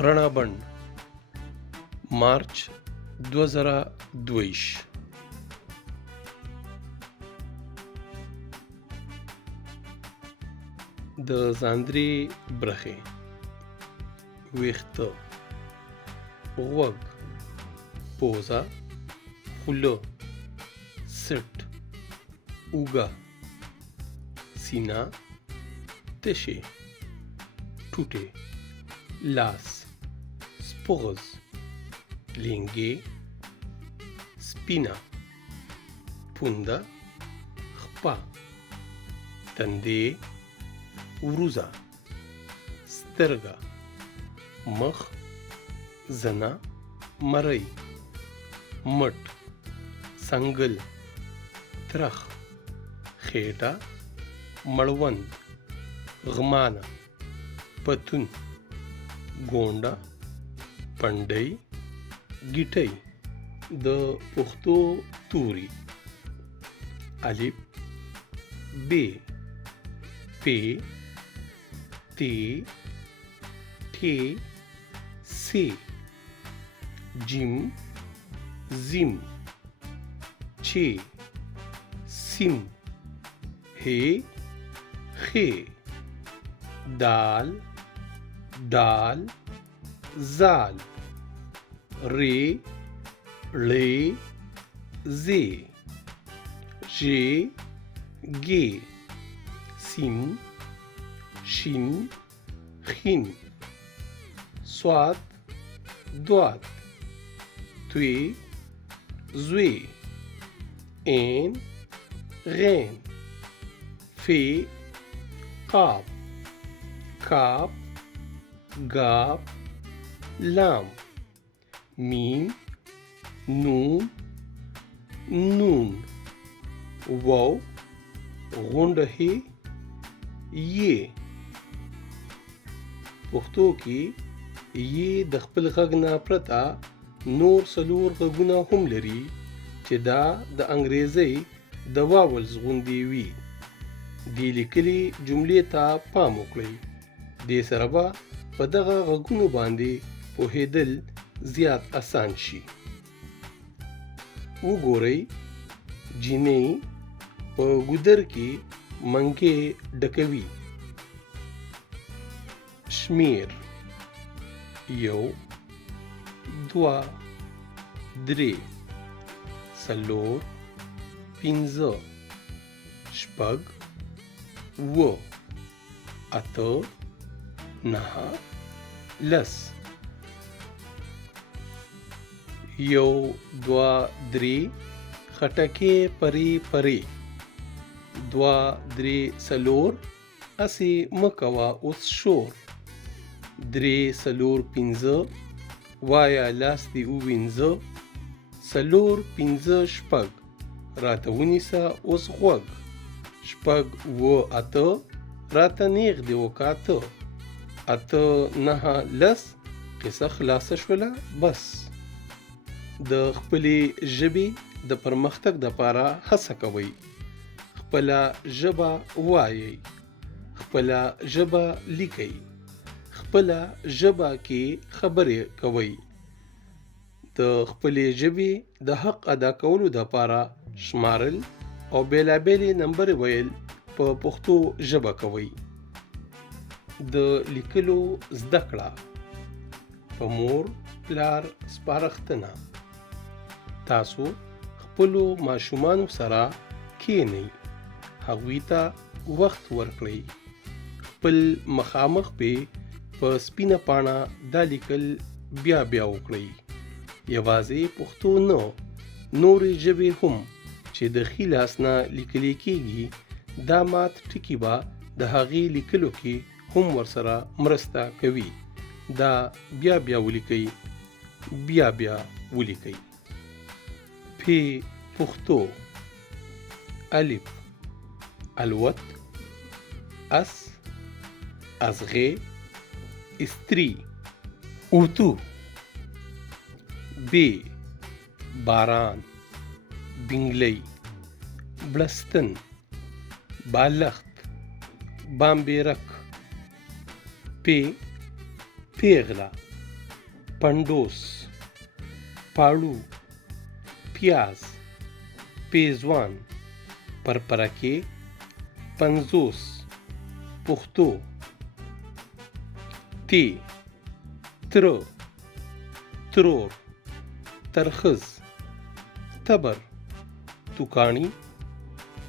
رڼا بڼ مارچ 2022 د ځانځري برخې ویښته غوږ پوزه خوله سټ اوږه سینه تشي ټوټې لاس سپغز لنګې سپینه پونده خپه تندې وروځه سترګه مخ زنه مرۍ مټ څنګل ترخ خېټه مړوند غمانه پتون ګونډه پنډۍ ګیټۍ د پښتو توري الف ب پ ت ټ ث جیم زیم چ سیم ه خ دال دال زال ری ړې زې ژې ګې سین شین خین سواد دواد توی زوی این غین فی قاب کاف گاف لام میم نون نون واو غونډه هی یې پښتو کې یې د خپل غږ نه پرته نور څلور غږونه هم لري چې دا د انګریزۍ د واولز غوندې وي. دې لیکلي جملې ته پام وکړئ. دې سره به په دغه غږونو باندې پوهېدل زیات اسان شي. وګورئ جینۍ په ګودر کې منګې ډکوي. شمیر یو دوه درې څلور پنځه شپږ اووه اته نهه لس یو دوه درې خټکې پرې پرې دوه درې څلور اسې مه کوه اوس شور درې څلور پنځه وایه لاس دې ووینځه څلور پنځه شپږ راته ونیسه اوس غوږ شپږ اووه اته راته نیغ دې وکړه ته اته نهه لس قصه خلاصه شوله. بس د خپلې ژبې د پرمختګ دپاره هڅه کوئ. خپله ژبه وایئ، خپله ژبه لیکئ، خپله ژبه کې خبرې کوئ. د خپلې ژبې د حق ادا کولو دپاره شمارل او بېلابېلې نمبرې ویل په پښتو ژبه کوئ. د لیکلو زده کړه په مور پلار سپارښتنه. تاسو خپلو ماشومانو سره کښېنئ، هغوی ته وخت ورکړئ. خپل مخامخ پې په سپینه پاڼه دا لیکل بیا بیا وکړئ. یوازې پښتو نه، نورې ژبې هم چې د ښي لاس نه لیکلې کېږي دا مات ټکي به د هغې لیکلو کې هم ورسره مرسته کوي. دا بیا بیا ولیکئ، بیا بیا ولیکئ. پ پښتو الف الوت اس ازغې استری اوتو ب باران بنگلۍ بړستن بالښت بامبېرک پیغله پنډوس، پاړو، پیاز، پیزوان، پرپرکې، پنځوس، پښتو، تی، تره، ترور، ترخز، تبر، توکاڼي،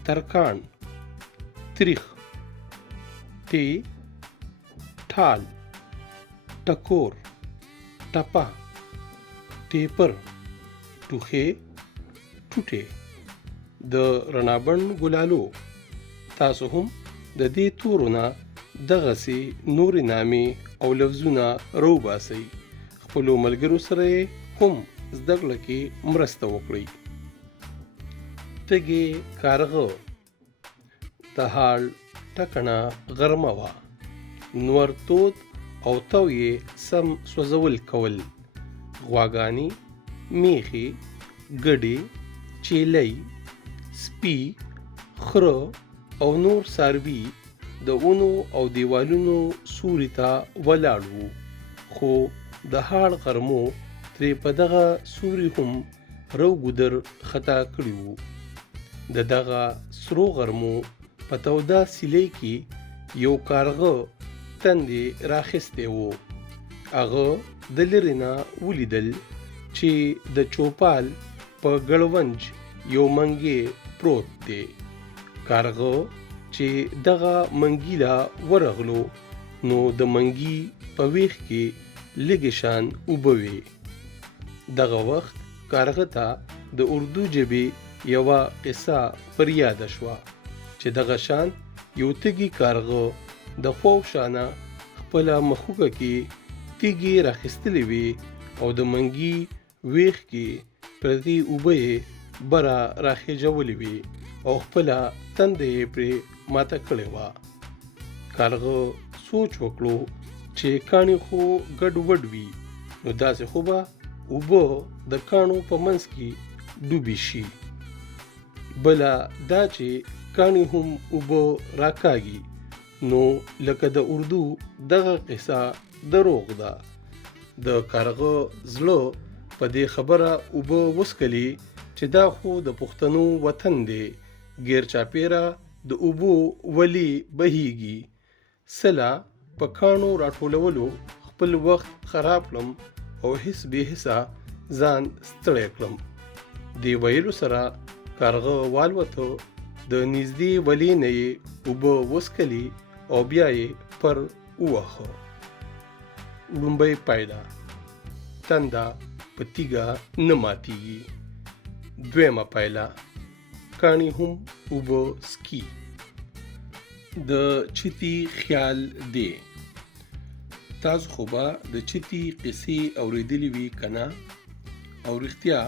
ترکاڼ، تریخ، ټې، ټال، ټکور، ټپه، ټیپر، ټوخې، ټوټې. د رڼابڼ ګلالو. تاسو هم د دې تورو نه دغسې نورې نامې او لفظونه راوباسئ. خپلو ملګرو سره یې هم زده کړه کې مرسته وکړئ. تږې کارغه، د حال ټکنه غرمه وه، نور تود او تو یې سم سوځول کول. غواګانې، میخې، ګډې، چیلۍ، سپي، خره او نور څاروي د ونو او دیوالونو سوري ته ولاړ وو، خو د حال غرمو ترې په دغه سوري هم روګودر خطا کړي وو. د دغه سرو غرمو په توده سیلۍ کې یو کارغه تندې راخیستی وو. هغه د لرې نه ولیدل چې د چوپال په ګړونج یو منګی پروت دی. کارغه چې دغه منګي له ورغلو نو د منګي په ویښ کې لږې شان اوبه وې. دغه وخت کارغه ته د اردو ژبې یوه قصه پر یاده شوه چې دغه شان یو تږي کارغه د خوب شانه خپله مښوکه کې تیږې راخیستلې وې او د منګي ویښ کې پرتې اوبه یې بره راخیژولې وې او خپله تنده یې پرې ماته کړې وه. کارغه سوچ وکړو چې کاڼي خو ګډوډ وي، نو داسې خو به اوبه د کاڼو په منځ کې ډوبې شي. بله دا چې کاڼي هم اوبه راکاږي، نو لکه د اردو دغه قصه دروغ ده. د کارغه زړه په دې خبره اوبه وڅکلې چې دا خو د پښتنو وطن دی، غیر چاپیره د اوبو ولې بهیږي. سله په کاڼو راټولولو خپل وخت خراب کړم او هیڅ بې حسه ځان ستړی کړم. دې ویلو سره کارغه والوته، د نږدې ولې نه یې اوبه وڅکلې او بیا یې پر وواهه. لومبۍ پایله: تنده په تیږه نه ماتیږي. دویمه پایله: کاڼي هم اوبه څکي. د چیتي خیال دی. تاسو خو به د چیتي قصې اورېدلې وي که نه؟ او رښتیا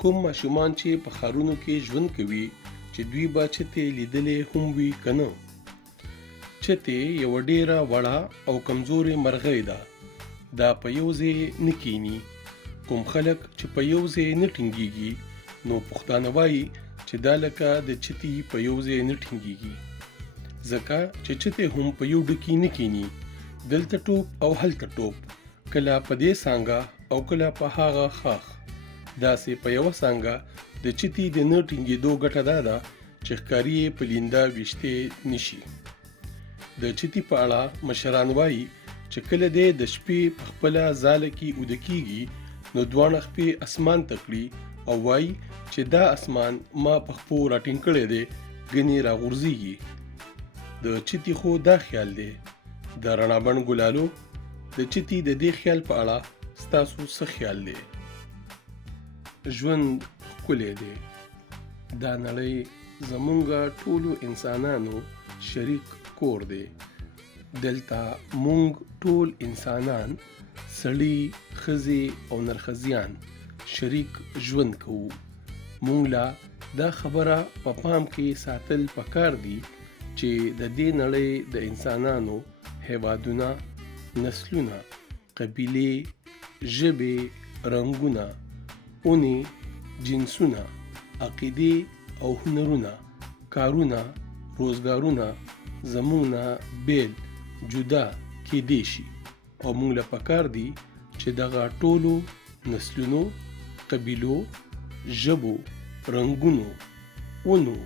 کوم ماشومان چې په ښارونو کې ژوند کوي چې دوی به چیتې لیدلې هم وي که نه؟ چیتې یوه ډېره وړه او کمزورې مرغۍ ده. دا په یو ځای نه کیني. کوم خلک چې په یو ځای نه ټینګېږي، نو پښتانه وایي چې دا لکه د چیتي په یو ځای نه ټینګېږي، ځکه چې چیتې هم په یو ډکي نه کیني. دلته ټوپ او هلته ټوپ، کله په دې څانګه او کله په هغه خاخ. داسې په یوه څانګه د چیتي د نه ټینګېدو ګټه دا ده چې ښکاري یې په لینده ویشتی نه شي. د چیتي په اړه مشران وایي چې کله دی د شپې په خپله ځاله کې اوده کېږي، نو دواړه خپې اسمان ته کړي او وایي چې دا اسمان ما په خپو راټینګ کړی دی، ګنې راغورځېږي. د چیتي خو دا خیال دی. د رڼابڼ ګلالو، د چیتي د دې خیال په اړه ستاسو څه خیال دی؟ ژوند ښکلی دی. دا نړۍ زمونږه ټولو انسانانو شریک کور دی. دلته مونږ ټول انسانان، سړي، ښځې او نرښځیان شریک ژوند کوو. مونږ له دا خبره په پام کې ساتل پکار دي چې د دې نړۍ د انسانانو هیوادونه، نسلونه، قبیلې، ژبې، رنګونه، اونې، جنسونه، عقیدې او هنرونه، کارونه، روزګارونه زمونږ نه بیل جدا کېدی شي، او مونږ له پکار دي چې چې دغه ټولو نسلونو، قبیلو، ژبو، رنګونو، ونو،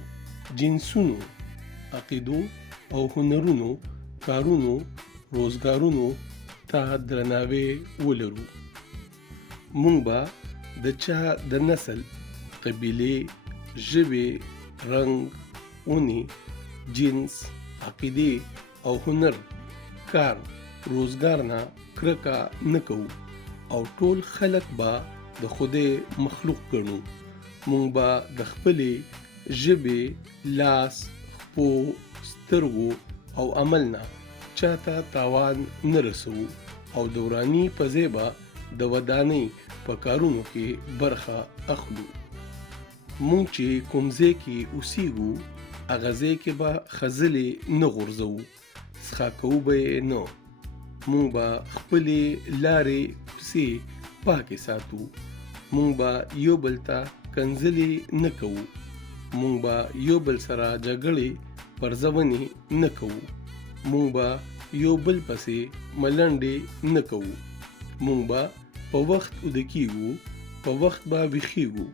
جنسونو، عقیدو او هنرونو، کارونو، روزګارونو ته درناوی ولرو. مونږ به د چا د نسل، قبیلې، ژبې، رنګ، ونې، جنس، عقیدې او هنر، کار، روزګار نه کرکه نه کوو او ټول خلک به د خدای مخلوق ګڼو. مونږ به د خپلې ژبې، لاس، خپو، سترګو او عمل نه چاته تاوان نه رسوو او د وراني په ځای به د ودانۍ په کارونو کې برخه اخلو. مونږ چې کوم ځای کې اوسیږو هغه ځای کې به خځلې نه غورځوو، څښاکوو به یې نه. مونږ به خپلې لارې کوڅې پاکې ساتو. مونږ به یو بل ته کنځلې نه کوو. مونږ به یو بل سره جګړې پرځونې نه کوو. مونږ به یو بل پسې ملنډې نه کوو. مونږ به په وخت اوده کیږو، په وخت به ویښیږو،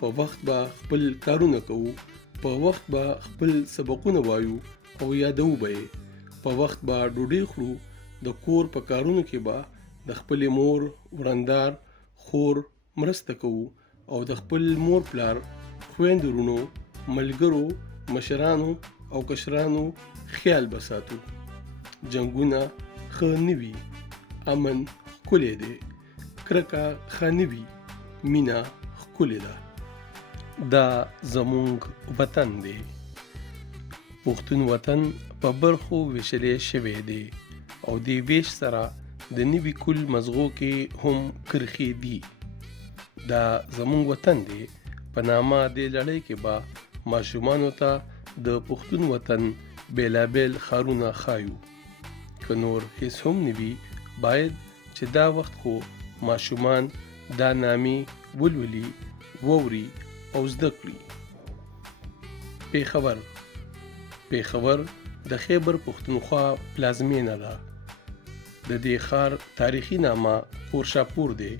په وخت به خپل کارونه کوو، په وخت به خپل سبقونه وایو او یادوو به یې، په وخت به ډوډۍ خورو. د کور په کارونو کې به د خپلې مور، ورندار، خور مرسته کوو او د خپل مور پلار، خویندو ورونو، ملګرو، مشرانو او کشرانو خیال به ساتو. جنګونه ښه نه وي، امن ښکلی دی، کرکه ښه نه وي، مینه ښکلې ده. دا زمونږ وطن دی. پښتون وطن په برخو ویشلی شوی دی او دې ویش سره د نوي کل مزغو کې هم کرښې دي. دا زمونږ وطن دی. په نامه دې لړۍ کې به ماشومانو ته د پښتون وطن بیلابیل ښارونه ښایو. که نور هیڅ هم نه وي باید چې دا وخت خو ماشومان دا نامې ولولي، ووري او زده کړي. پېښور د خیبر پښتونخوا پلازمینه ده. د دې ښار تاریخي نامه پورشاپور دی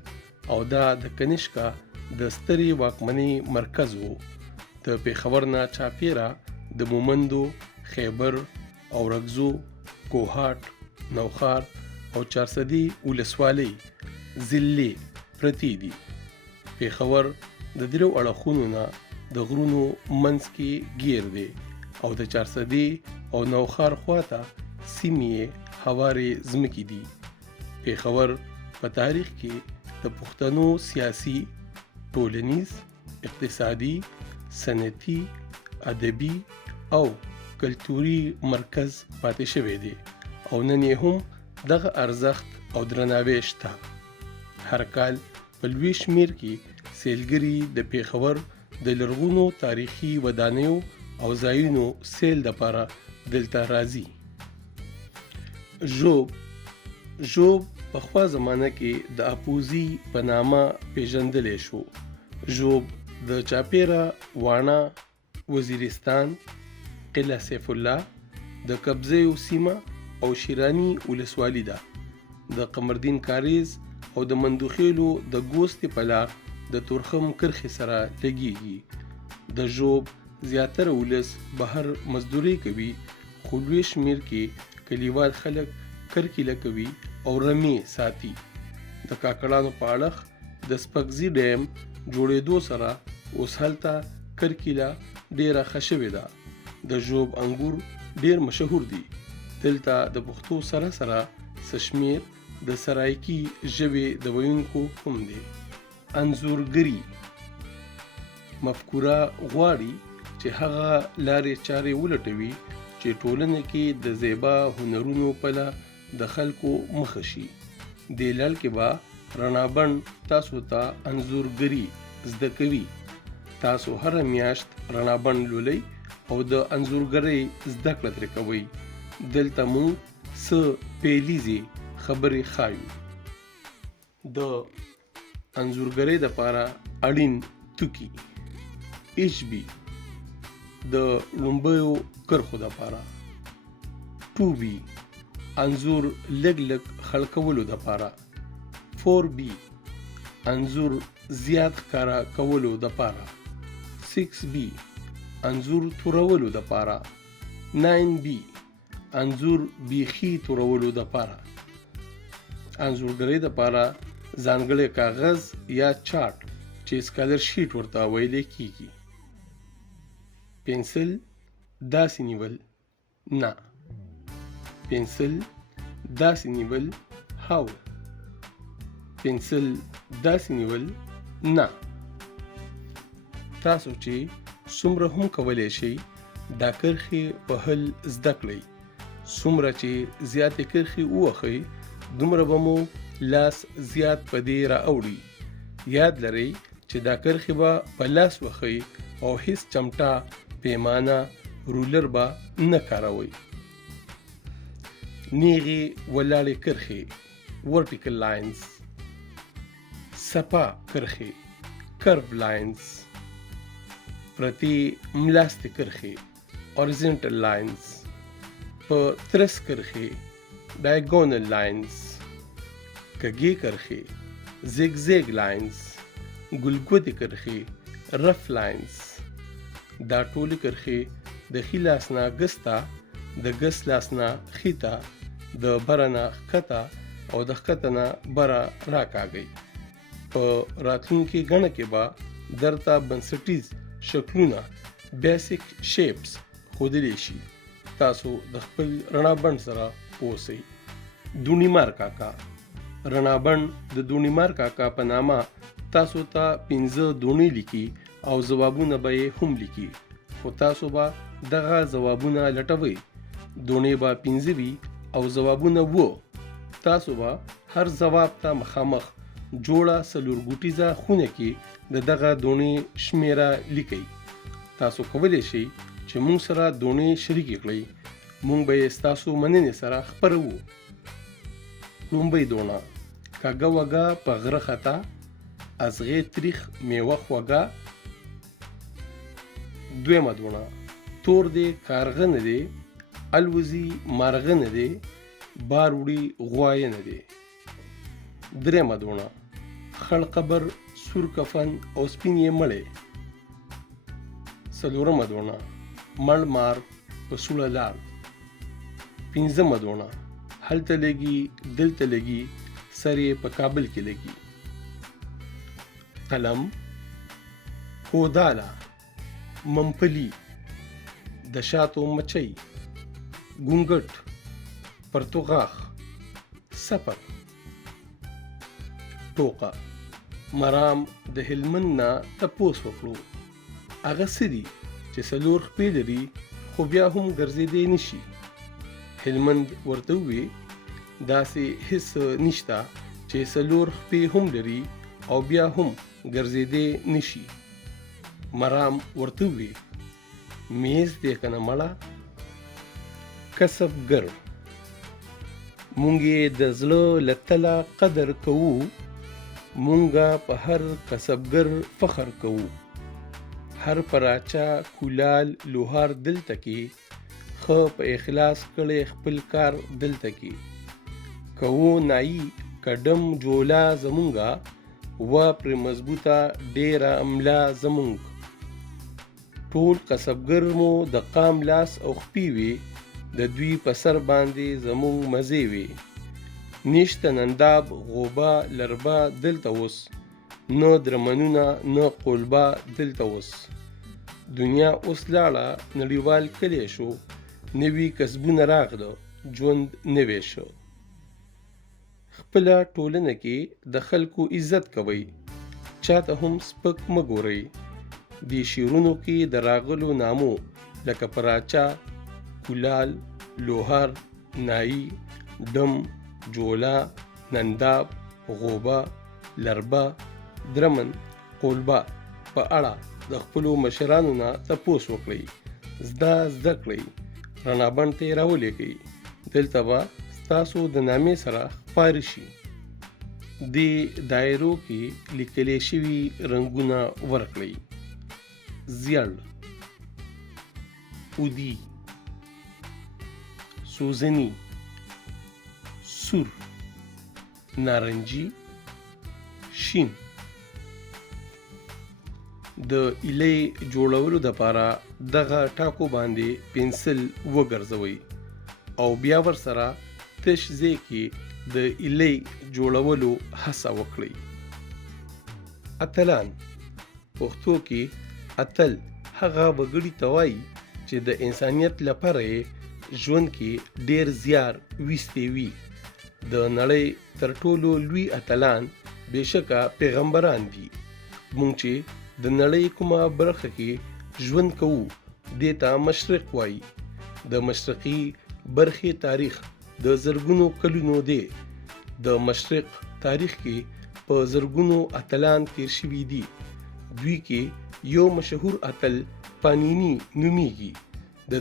او دا د کنیشکا د سترې واکمنۍ مرکز و. د پېښور نه چاپیره د مومندو، خیبر، اورکزو، کوهاټ، نوښار او چارسدي ولسوالۍ ضلعې پرتې دي. پېښور د درو اړخونو نه د غرونو منځ کې ګیر دی او د چارسدي او نوښار خواته سیمې هوارې ځمکې دي. پېښور په تاریخ کې د پښتنو سیاسي، ټولنیز، اقتصادي، صنعتي، ادبي او کلتوري مرکز پاتې شوی دی او نن یې هم دغه ارزښت او درناوی شته. هر کال په لوی شمیر کې سیلګري د پېښور د لرغونو تاریخي ودانیو او ځایونو سیل دپاره دلته راځي. ژوب پخوا زمانه کې د اپوزي په نامه پیژندلی شو. ژوب د چاپیره، واڼه، وزیرستان، قلعه سیف الله، د کبزیو سیمه او شیراني ولسوالي ده. د قمردین کاریز او د مندوخیلو د ګوستې په لار د تورخم کرښې سره لګیږي. د ژوب زیاتره ولس بهر مزدوري کوي خو لوی شمیر کې کلیوال خلک کرکیله کوي او رمې ساتي. د کاکړانو په اړخ د سپکزي ډیم جوړېدو سره اوس هلته کرکیله ډیره ښه شوې ده. د ژوب انګور ډیر مشهور دي. دلته د پښتو سره سره څه شمیر د سرایکي ژبې د ویونکو هم دي. انځورګري مفکوره غواړي چې هغه لارې چارې ولټوي چې ټولنه کې د زیبا هنرونو پله د خلکو مخه شي. دې لړ کې به رڼابڼ تاسو ته انځورګري زده کوي. تاسو هره میاشت رڼابڼ لولئ او د انځورګرۍ زده کړه ترې کوئ. دلته موږ څه پیلیزې خبرې ښایو. د انځورګرۍ دپاره اړین توکي: HB د لومبیو کرښو دپاره، 2B انځور لږ لږ خړ کولو دپاره، 4B انځور زیات ښکاره کولو دپاره 6B انځور تورولو دپاره 9B انځور بیخي تورولو دپاره انځورګرۍ دپاره ځانګړی کاغذ یا چارټ چې سکالر شیټ ورته ویلی کیږي پنسل داسې نیول نه پنسل داسې نیول هاو پنسل داسې نیول نه تاسو چې څومره هم کولی شئ دا کرښې وهل زده کړئ څومره چې زیاتې کرښې ووهئ دومره به مو لاس زیات په دې راوړي یاد لرئ چې دا کرښې به په لاس وهئ او هیڅ چمټه پیمانه رولر به نه کاروئ نیغې ولاړې کرښې ورټیکل لاینز څپه کرښې کرو لاینز پرتې ملاستې کرښې اوريزنټل لاینز په ترس کرښې diagonal lines کږې کرښې zigzag lines ګلګودې کرښې rough lines دا ټولې کرښې د ښي لاس نه ګس ته د ګس لاس نه ښي ته د بره نه ښکته او د ښکته نه بره راکاږئ په راتلونکې ګڼه کې به درته بنسټیز شکلونه بیسیک شیپس ښودلی شي تاسو د خپل رڼا بڼ سره اوسئ دونیمار کاکا رڼا بڼ د دونیمار کاکا په نامه تاسو ته 15 دونې لیکي او ځوابونه به یې هم لیکي خو تاسو به دغه ځوابونه لټوئ دونې به 15 وي او ځوابونه 7 تاسو به هر ځواب ته مخامخ جوړه څلورګوټیزه خونه کې د دغه دونې شمیره لیکئ تاسو کولی شئ چې موږ سره دونې شریکې کړئ موږ به یې ستاسو مننې سره خپروو لومبۍ دونه کږه وږه په غره خطا ازغې تریخ میوه خوږه دویمه دونه تور دی کارغه نه دی الوزي مارغه نه دی بار وړي غوایه نه دی دریمه دونه خړ قبر سور کفن او سپین یې مړی څلورمه دونه مړ مار په سوړه لار پنځمه دونه هلته لګي دلته لګي سر یې په کابل کې لګي قلم کوداله ممپلی د شاتو مچۍ ګونګټ پرتوغاښ سفر ټوقه مرام د هلمند نه تپوس وکړو هغه څه دي چې څلور خپې لري خو بیا هم ګرځېدی نشي هلمند ورته ووی داسې هیڅ نشته چې څلور خپې هم لري او بیا هم ګرځېدی نشي مرام ورته ووی میز دی کنه مړه کسبګر مونږ یې د زړه له تله قدر کوو مونږه په هر کسبګر فخر کوو هر پراچا کولال لوهار دلته کې ښه په اخلاص کړی خپل کار دلته کې کوو نایي کډم جولا زمونږه و پر مضبوطه ډیره املا زمونږ ټول کسبګر مو د قام لاس او خپې وي د دوی په سر باندې زمونږ مزې وي نشته ننداب غوبه لربه دلته اوس نه درمنونه نه قلبه دلته اوس دنیا اوس لاړه نړیوال کلی شو نوي کسبونه راغله ژوند نوی شو خپله ټولنه کې د خلکو عزت کوئ چاته هم سپک مه ګورئ دې شعرونو کې د راغلو نامو لکه پراچا کولال لوهار نایی ډم جولا ننداب غوبه لربه درمن قلبه په اړه د خپلو مشرانو نه تپوس وکړئ زده کړئ رڼا بڼ ته یې راولېږئ دلته به ستاسو د نامې سره خپاره شي دې دایرو کې لیکلی شوي رنګونه ورکړئ زیړ اودي سوزنی سور نارنجي شین. د ایلې جوړولو دپاره دغه ټاکو باندې پنسل وګرځوئ او بیا ورسره تش ځای کې د ایلې جوړولو هڅه وکړئ. اتلان پښتو کې اتل هغه وګړي ته وایي چې د انسانیت لپاره یې ژوند کې ډیر زیار ویستی وي. د نړۍ تر ټولو لوی اتلان بېشکه پیغمبران دي. مونږ چې د نړۍ کومه برخه کې ژوند کوو دې ته مشرق وایي. د مشرقي برخې تاریخ د زرګونو کلونو دی. د مشرق تاریخ کې په زرګونو اتلان تیر شوي دي. دوی کې یو مشهور اتل پانینی نومیږي.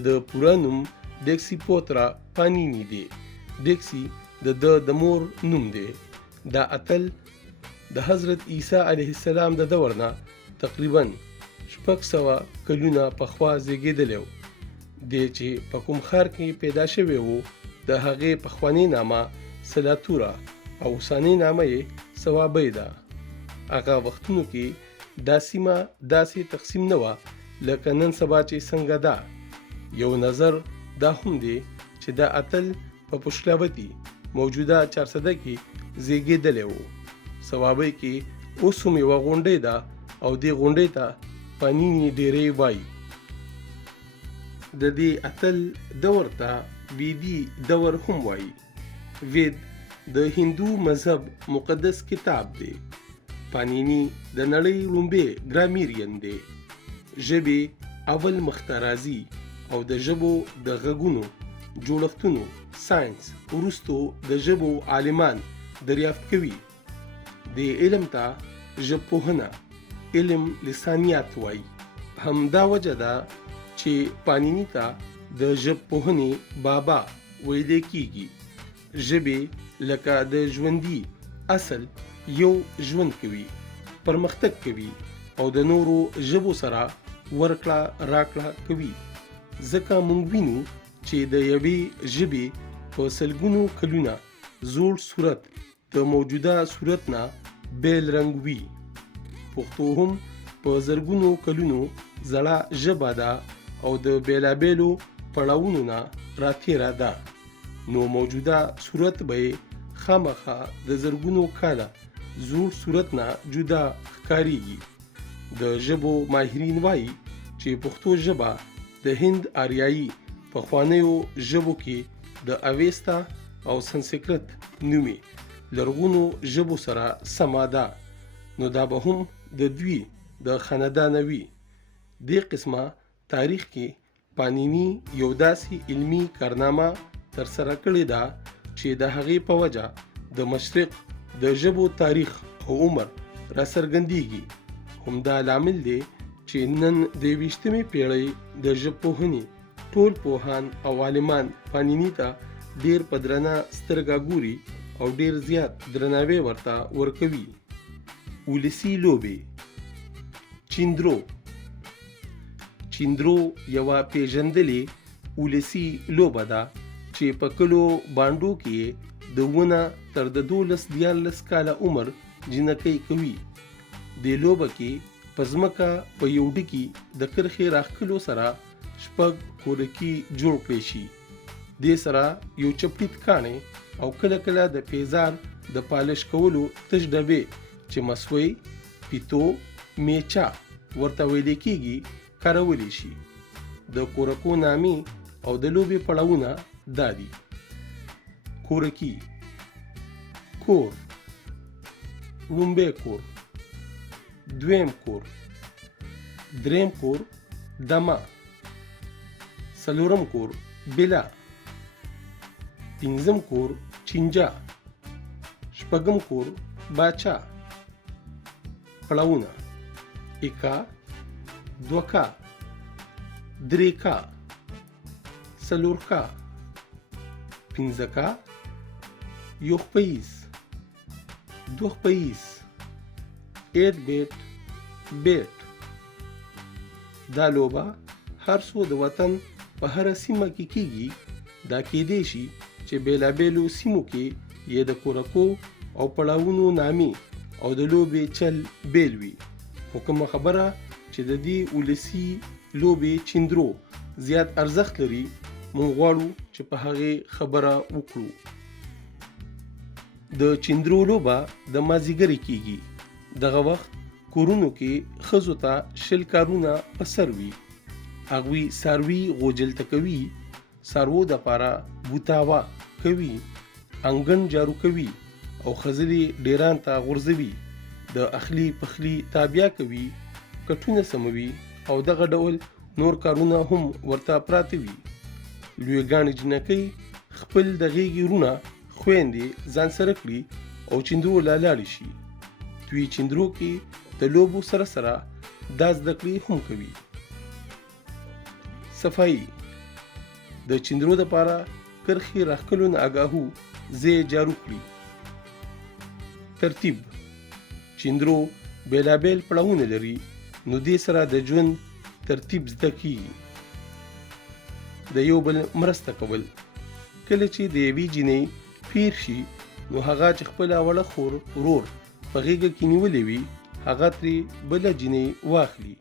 د پوره نوم ډیکسي پوترا پانینی دی. ډیکسي د مور نوم دی. دا اتل د حضرت عیسی علیه السلام د دور نه تقریبا 600 کلونه پخوا زیږېدلی و. دی چې په کوم ښار کې پیدا شوی و د هغې پخوانۍ نامه سلاتورا او اوسنۍ نامه یې ثوابۍ ده. هغه وختونو کې دا سیمه داسې تقسیم نه وه لکه نن سبا چې څنګه ده. یو نظر دا هم دی چې دا اتل په پشلاوتي موجوده 400 کې زیږېدلی و. ثوابۍ کې اوس هم یوه غونډۍ ده او دې غونډۍ ته پانینی ډیرې وایي. د دې اتل دور ته ویدي دور هم وایي. وید د هندو مذهب مقدس کتاب دی. پانینی د نړۍ لومړی ګرامریین دی. ژبې اول مخته راځي او د ژبو د غږونو جوړښتونو ساینس وروستو د ژبو عالمان دریافت کوي. د علم ته ژبپوهنه علم لسانیات وایي. همدا وجه ده چې پانینی ته د ژبپوهنې بابا ویل کیږي. ژبې لکه د ژوندي اصل یو ژوند کوي، پرمختګ کوي او د نورو ژبو سره ورکړه راکړه کوي. ځکه موږ وینو چې د یوې ژبې په سلګونو کلونه زوړ صورت د موجوده صورت نه بیل رنګ وي. پښتو هم په زرګونو کلونو زړه ژبه ده او د بیلابیلو پړاوونو نه راتېره ده. نو موجوده صورت به خامخا د زرګونو کاله زوړ صورت نه جدا ښکاریږي. د ژبو ماهرین وایي چې پښتو ژبه د هند آریایي پخوانیو ژبو کې د اویستا او سنسکرت نومي لرغونو ژبو سره سمه ده. نو دا به هم د دوی د خاندانه وي. دې قسمه تاریخ کې پانینی یو داسې علمي کارنامه ترسره کړې ده چې د هغې په وجه د مشرق د ژبو تاریخ او عمر را څرګندېږي. همدا لامل دی چې نن د 20مې پیړۍ د ژبپوهنې ټول پوهان او عالمان پانینی ته ډیر په درنه سترګه ګوري او ډیر زیات درناوی ورته ورکوي. ولسي لوبې چیندرو یوه پیژندلې ولسي لوبه ده چې په کلو بانډو کې د ونه تر د 12-14 کاله عمر جنکۍ کوي. دې لوبه کې په ځمکه په یو ډکي د کرښې راښکلو سره 6 کورکي جوړ کړی شي. دې سره یو چپټیت کاڼی او کله کله د پیزار د پالش کولو تش ډبې چې مسوی، پیتو، میچا ورته ویل کېږي کارولی شي. د کورکو نامې او د لوبې پړاوونه دا دي: کورکي، کور، لومبی کور، دویم کور، دریم کور دمه، څلورم کور بلا، پنځم کور چینجا، شپږم کور باچا. پړاوونه: اکا، دوکا، دریکا، څلورکا، پنځکا، یوخپیز، دوخپیز، 8 بیت بیت. دا لوبه هر څو د وطن په هر سیمه کې کیږي. دا کېدای شي چې بیلابیلو سیمو کې یې د کورکو او پړاوونو نامې او د لوبې چل بیل وي. خو کومه خبره چې د دې ولسي لوبې چیندرو زیات ارزښت لري، مونږ غواړو چې په هغې خبره وکړو. د چیندرو لوبه د مازدیګرې کیږي. دغه وخت کورونو کې ښځو ته 20 کارونه په سر وي. هغوی څاروي غوجلته کوي، څاروو دپاره بوتاوه کوي، انګن جارو کوي او ښځلې ډیران ته غورځوي، د اخلي پخلي تابیا کوي، کټونه سموي او دغه ډول نور کارونه هم ورته پراته وي. لویګانې جنکۍ خپل د غیږې وروڼه خویندې ځان سره کړي او چیندرو له لاړې شي. دوی چیندرو کې د لوبو سره سره دا زده کړې هم کوي. صفایي: د چیندرو دپاره کرښې راښکلو نه آګاهو ځای جارو کړي. ترتیب: چیندرو بیلابیل پړاوونه لري، نو دې سره د ژوند ترتیب زده کیږي. د یو بل مرسته کول: کله چې د یوې جینۍ پیر شي، نو هغه چې خپله وړه خور ورور په غېږه کې نیولی وي، هغه ترې بله جینۍ واخلي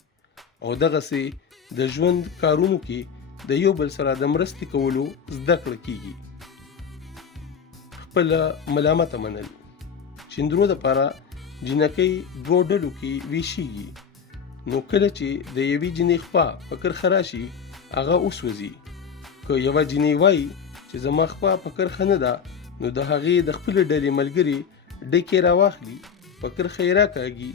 او دغسې د ژوند کارونو کې د یو بل سره د مرستې کولو زده کړه کیږي. خپله ملامته منل: چیندرو دپاره جینکۍ دوو ډلو کې ویشیږي، نو کله چې د یوې جینۍ خوا په کرښه راشي، هغه وسوځي. که یوه جینۍ وایي چې زما خوا په کرښه نه ده، نو د هغې د خپلې ډلې ملګري ډکې راواخلي، په کرښه یې راکاږي،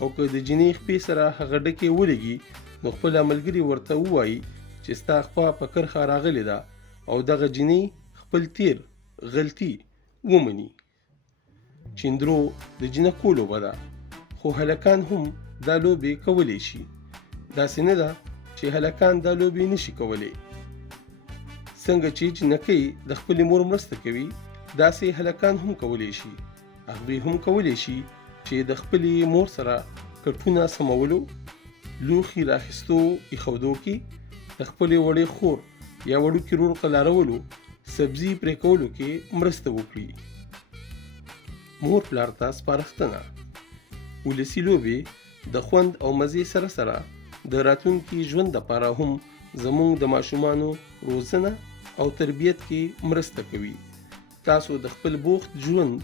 او که د جینۍ خپې سره هغه ډکې ولګي، نو خپله ملګري ورته ووایي چې ستا خوا په کرښه راغلې ده، او دغه جینۍ خپل تیر غلطي ومني. چیندرو د جینکو لوبه ده، خو هلکان هم دا لوبې کولی شي. داسې نه ده چې هلکان دا لوبې نشي کولی. څنګه چې جینکۍ د خپلې مور مرسته کوي، داسې هلکان هم کولی شي. هغوی هم کولی شي چې د خپلې مور سره کټونه سمولو، لوښي راخیستو ایښودو کې، د خپلې وړې خور یا وړوکي ورور قلارولو، سبزي پرې کولو کې مرسته وکړي. مور پلار ته سپارښتنه: ولسي لوبې د خوند او مزې سره سره د راتلونکي ژوند دپاره هم زموږ د ماشومانو روزنه او تربیت کې مرسته کوي. تاسو د خپل بوخت ژوند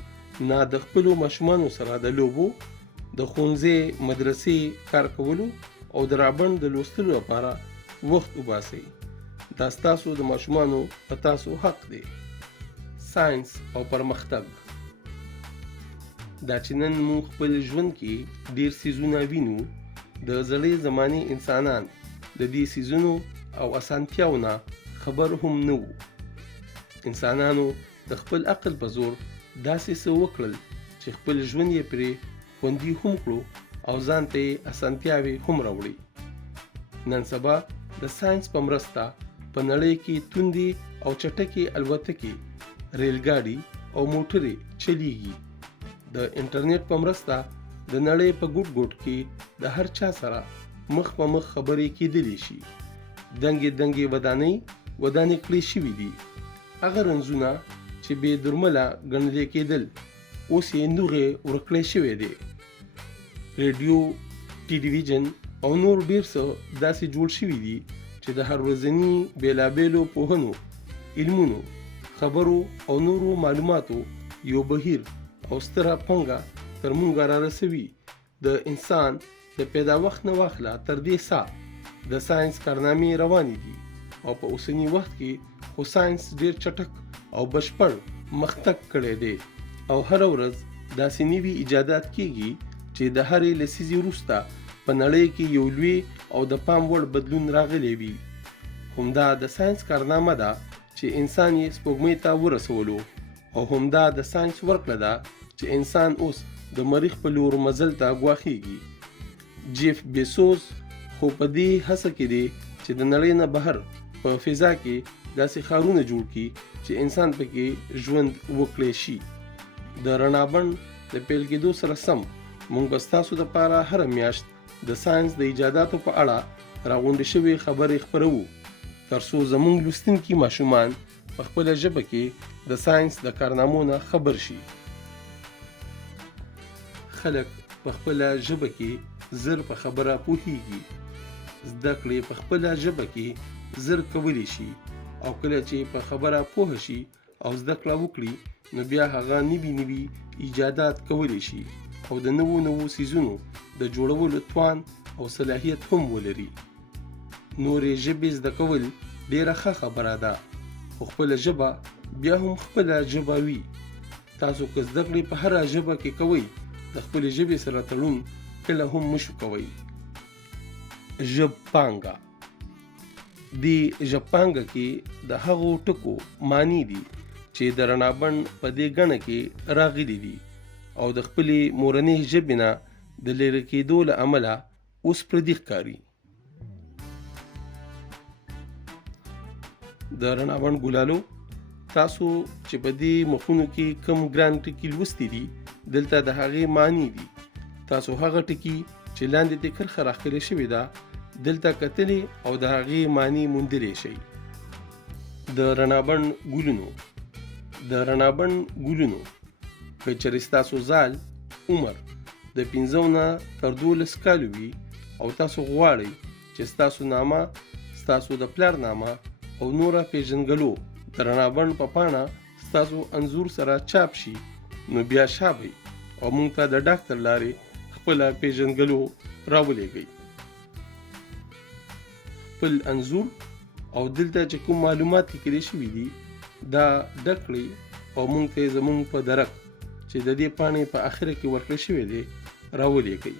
نه د خپلو ماشومانو سره د لوبو، د ښوونځي مدرسې کار کولو او د رابند د لوستلو لپاره وخت وباسئ. دا ستاسو د ماشومانو په تاسو حق دی. ساینس او پرمختګ: دا چې نن موږ خپل ژوند کې ډیر څیزونه وینو، د زړې زمانې انسانان د دې څیزونو او اسانتیاو نه خبر هم نه وو. انسانانو د خپل عقل په زور داسې څه وکړل چې خپل ژوند یې پرې خوندي هم کړو او ځان ته یې اسانتیاوې هم راوړي. نن سبا د ساینس په مرسته په نړۍ کې توندې او چټکې الوتکې، ریلګاډي او موټرې چلیږي. د انټرنیټ په مرسته د نړۍ په ګوټ ګوټ کې د هر چا سره مخ په مخ خبرې کېدلی شي. دنګې دنګې ودانې کړې شوي دي. هغه رنځونه چې بې درمله ګڼل کېدل، اوس یې نوغې ورکړی شوی دی. ریډیو، ټلویزیون او نور ډېر څه داسې جوړ شوي دي چې د هر ورځني بېلابېلو پوهنو، علمونو، خبرو او نورو معلوماتو یو بهیر او ستره پانګه تر موږ را رسوي. د انسان د پیدا وخت نه واخله تر دې سا د ساینس کارنامې روانې دي، او په اوسني وخت کې خو ساینس ډېر چټک او بشپړ مختګ کړی دی، او هره ورځ داسې نوي ایجادات کیږي چې د هرې لسیزې وروسته په نړۍ کې یو لوی او د پام وړ بدلون راغلی وي. همدا د ساینس کارنامه ده چې انسان یې سپوږمۍ ته ورسولو، او همدا د ساینس ورکړه ده چې انسان اوس د مریخ په لور مزل ته ګواښیږي. جیف بیسوس خو په دې هڅه کې دی چې د نړۍ نه بهر په فضا کې داسې ښارونه جوړ کړي چې انسان پکې ژوند وکړی شي. د رڼا بڼ د پیل کېدو سره سم موږ به ستاسو دپاره هره میاشت د ساینس د ایجاداتو په اړه راغونډې شوې خبرې خپروو، تر څو زموږ لوستونکي ماشومان په خپله ژبه کې د ساینس د کارنامو نه خبر شي. خلک په خپله ژبه کې زر په خبره پوهیږي. زده کړې په خپله ژبه کې زر کولی شي او کله چې په خبره پوه شي او زده کړه وکړي نو بیا هغه نوي ایجادات کولی شي او د نوو څیزونو د جوړولو توان او صلاحیت هم ولري. نورې ژبې زده کول ډیره ښه خبره ده، خو خپله ژبه بیا هم خپله ژبه وي. تاسو که زده کړې په هره ژبه کې کوئ، د خپلې ژبې سره تړون کله هم مشو کوئ. ژبپانګه. د ژبپانګه کې د هغو ټکو معنی دي چې د رڼابند په دې ګڼه کې راغلي دي او د خپلې مورنۍ ژبې نه د لرې کېدو له امله اوس پردي ښکاري. د رڼابند ګلالو، تاسو چې په دې مخونو کې کم ګران ټکي لوستي دي دلته د هغې معنی دي. تاسو هغه ټکي چې لاندې ته کرښه راښکلې شوې ده دلته کتلې او د هغې معنی موندلی شئ. د رڼابند ګلونو. د رڼابند ګلونو که چېرې ستاسو زال عمر د 5 نه تر 12 کالو وي او تاسو غواړئ چې ستاسو نامه، ستاسو د پلار نامه او نوره پیژنګلو د رڼابند په پاڼه ستاسو انځور سره چاپ شي نو بیا شابئ او موږ ته د ډاکټر لارې خپله پیژنګلو راولېږئ. خپل انځور او دلته چې کوم معلومات لیکلي شوي دي دا ډک کړئ او موږ ته یې زموږ په درک چې د دې پاڼې په اخره کې ورکړل شوی دی راولېږئ.